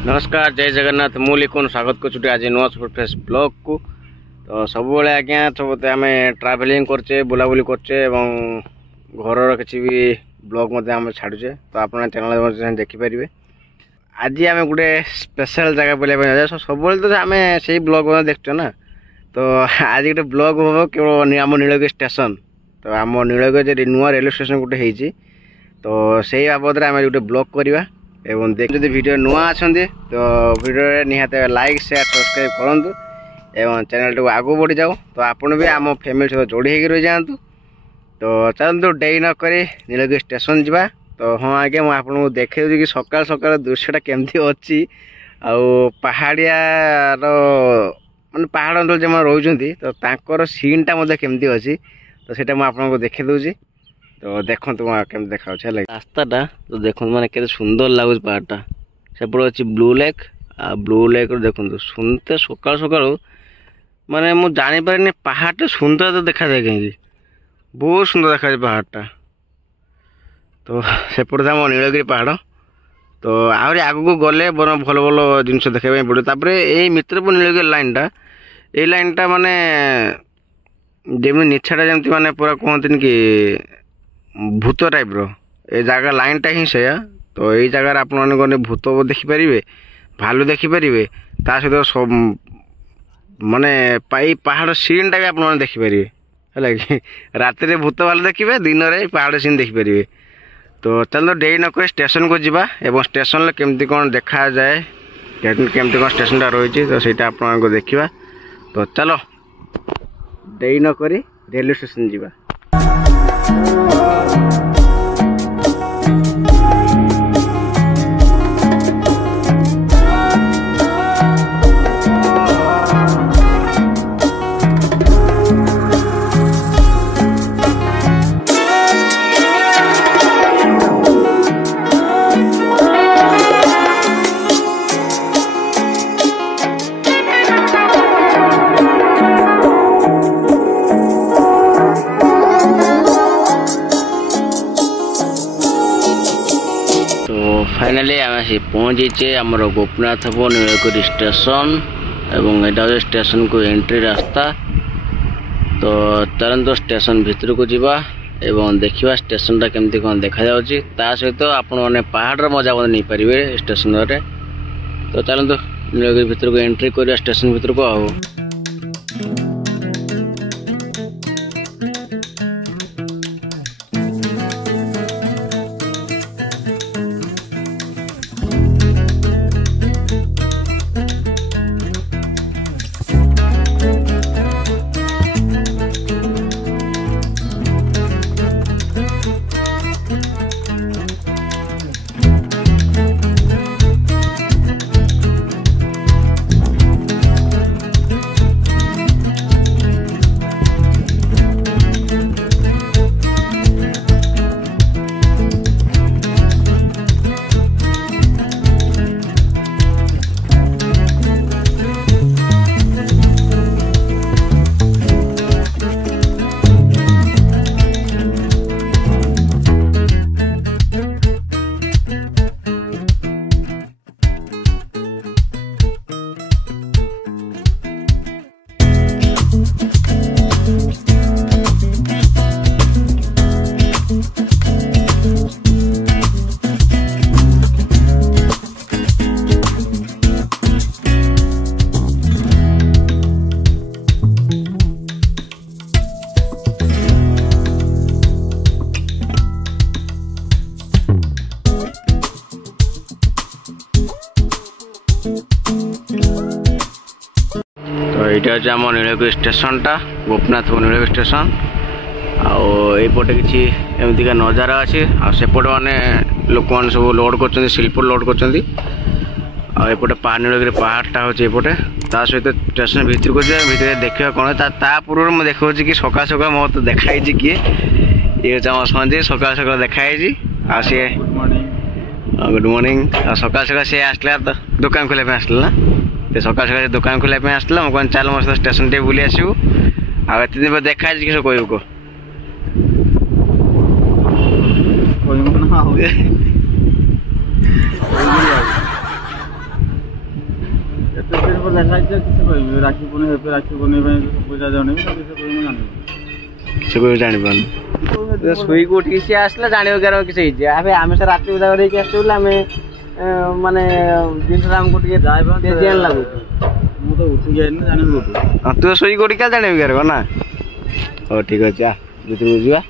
नमस्कार जय जगन्नाथ मु लिखुन स्वागत करुँ आज नुआ सुपरफ्रेश ब्लॉग को। तो सब आज्ञा सब आम ट्रावेलिंग करचे बुलाबुली करचे घर किसी भी ब्लॉग आम छाड़ुचे तो आप चैनल देखिपारे। आज आम गोटे स्पेशल जगह बुलाया सब तो आम से ब्लॉग देखते ना। तो आज गोटे ब्लॉग हम केवल आम नीलगिरी स्टेशन। तो आम नीलगिरी नुआ रेलवे स्टेशन गोटे होती तो से बाबद आम गोटे ब्लॉग करवा एवं देख जो वीडियो नुआ अच्छा तो वीडियो निहाते लाइक शेयर सब्सक्राइब करूँ एवं चैनल को आगू बढ़ी जाओ। तो आपड़ भी आम फैमिली सहित जोड़ी होकर रही जातु। तो चलते डेरी नक नीलगिरी स्टेशन जावा। तो हाँ आज्ञा मुझे आपको देखे कि सकाल सकाल दृश्यटा केमती अच्छी पहाड़िया माने पहाड़ अंचल जो रोचे तो तांकर सीनटा मध्य केमती अच्छी तो सेटा मुझे आपको देखे दूसरी। तो देखो केम देखा रास्ताटा तो देखो मैंने के सुंदर लगुच पहाड़टा सेपटे अच्छी ब्लू लेक ब्लू देखो सुनते सकाल सकाल माने मुझे जापारे पहाड़टा सुंदर तो देखा जाए कहीं बहुत सुंदर देखा पहाड़टा। तो सेपटे था नीलगिरी पहाड़। तो आहरी आग को गले बर भल भल जिन देखा पड़े तापर ये मित्रपुर नीलगिरी लाइनटा ये लाइनटा माने जमी निछाटा जमी माने पूरा कहते कि भूत टाइप रे जगह लाइनटा ही से। तो यही जगार आप भूत देखिपारे भालू देखिपारे ता सहित सब माने पहाड़ सीनटा भी आप देखिपारे है कि रात भूत भालू देखिए दिन में पहाड़ सीन देखिपारे। तो चलो डेरी नक स्टेशन को जीवा एवं स्टेशन केमती कौन देखा जाए केमती कौन स्टेशन रही तो सहीटा आपको देखा। तो चलो डेरी नक रेलवे स्टेशन जीवा। फाइनाली आम आसी पहुँचे आमर गोपीनाथपुर नीलगिरी स्टेशन एवं यहाँ स्टेशन को एंट्री रास्ता। तो चलते स्टेशन भितर को जीवा एवं देखा स्टेशन केमती कौन देखा ता सहित आपने पहाड़ मजा नहीं पारे स्टेशन रे। तो चलते नीलगिरी भितर को एंट्री करवा स्टेशन भितर को आओ। यहाँ आम नीलगिरी स्टेशनटा गोपीनाथपुर नीलगिरी स्टेशन आईपटे किसी एमतीका नजारा अच्छी आसेपटे मैंने लोक मैंने सब लोड कर शिल्प लोड करपटे नीलगिरी पहाड़टा हूँ एपटे ता सहित स्टेशन भितर को भितर देखा कौन ता पूर्व मुझे देखा कि सकाल सकाल मत देखाई किए ये आम संजय सकाल सकाल देखाई आ सी गुड मॉर्निंग सकाल सकाल सी आसला तो दुकान खोल आसला ना तो सकाल सकाल दुकान खोल आसला मुझे चल मो सहित स्टेशन टे बुली आसू आत दिन पर देखा कि कह पर देखा किसी कहबी राखी पुणी हेपे राखी पुणी पूजा जन से कोई जानी पान सुई को उठी सी आसला जानियो केरो किसे हिजे आबे आमे से राती उदा करे के आसुला आमे माने दिन से हमको टिके जाय तेजियान लागु मु तो उठी गय न जानि गोटू तू सुई कोठी का जानियो केरो ना ओ ठीक अछि आ जितु बुझिया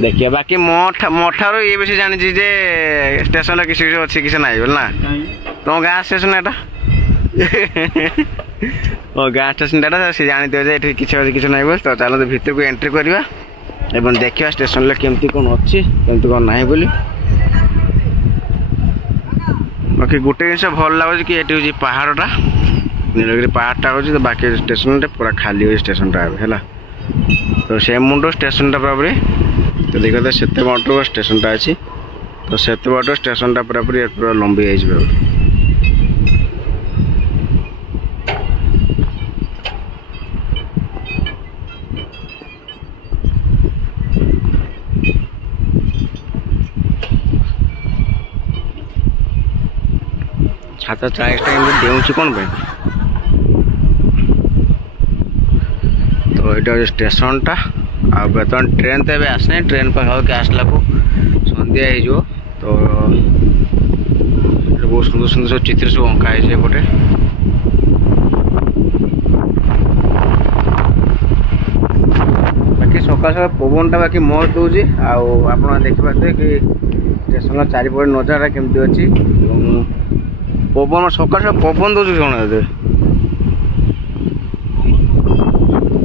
देखिए बाकी मोठारो ये बेसी जानि छी जे स्टेशन किसी अछि किसे नाही बोल ना तो गाँ स्टेशन एटा ओ गाँ स्टेशन एटा से जानि दियो जे एठी किछ नाही बोल तो चलो भीतर को एंट्री करबा एवं देखिए स्टेशन ले केमती कौन अच्छी केमती कौन ना बोली बाकी गोटे जिन भल लगे कि ये हूँ पहाड़टा नीलगिरी पहाड़टा हो तो बाकी स्टेशन पूरा खाली हो स्टेशन है तो से मुंड स्टेशन पूरा तो देखते से बाटर स्टेशन अच्छी तो से बाटर स्टेशन पूरा लंबी जाए छाता 40 टाइम देउछि कोन पे तो ये स्टेशन टा आ बर्तमान ट्रेन तो ए आसने ट्रेन पाखे आसला को संध्या हो तो बहुत सुंदर सुंदर सब चित्र सब अंका है पटे बाकी सकाल सकाल पवन टा बाकी मस्त दूसरी आप देखिए कि स्टेशन चारिपटे नजारा केमती अच्छी पवन सकाल सकाल पवन दूसरी कौन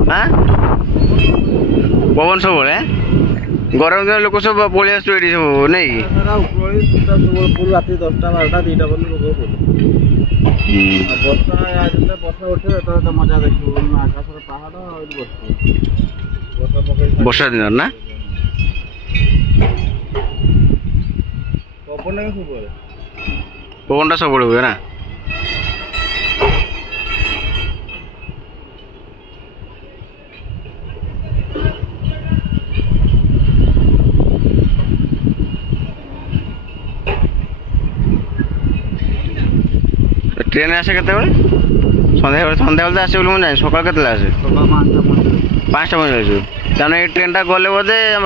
हाँ पवन सब गरम दिन लोक सब पलि आस सब नहीं राति 10टा 12टा 2टा वर्षा उठे तो मजा देखो आकाश पहाड़ वर्षा दिन ना पवन सब हुए ना ट्रेन आसे के सन्ध्या बेले आसे बोली मुझे सकाल के आसे 5टा बजे तेना ये ट्रेन टा गले बोधे आम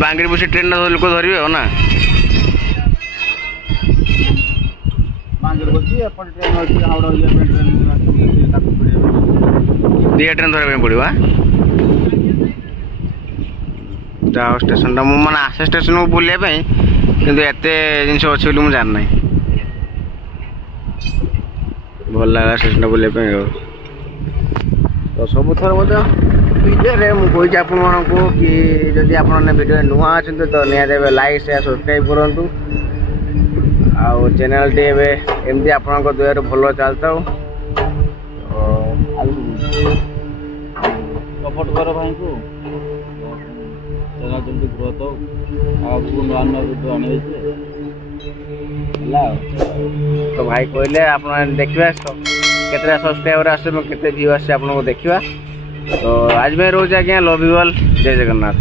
बांगीर बुसी ट्रेन टा लोक धरवे हो ना दिया ट्रेन धरवा पड़ा स्टेशन टा मैंने आसे स्टेशन को बुलाया कि एत जिन अच्छे मुझे जान ना भल लगा स्टेशन बुलाया तो सब थर भिडियो मुझे आपको कि जदि आप भिडियो नुआ अच्छा तो निहत लाइक शेयर सब्सक्राइब करूँ आउ चैनल टी एमती आपण द्वारा भल चलता सपोर्ट कर भाई को चैनल जल्दी ग्रोथ हो आपको नुआ नुआ भिडियो आने तो भाई कहले आप देखा केतटा सब्सक्राइबर आस केते व्यू आस देखा तो आज मैं रोज आज्ञा लव यू ऑल जय जगन्नाथ।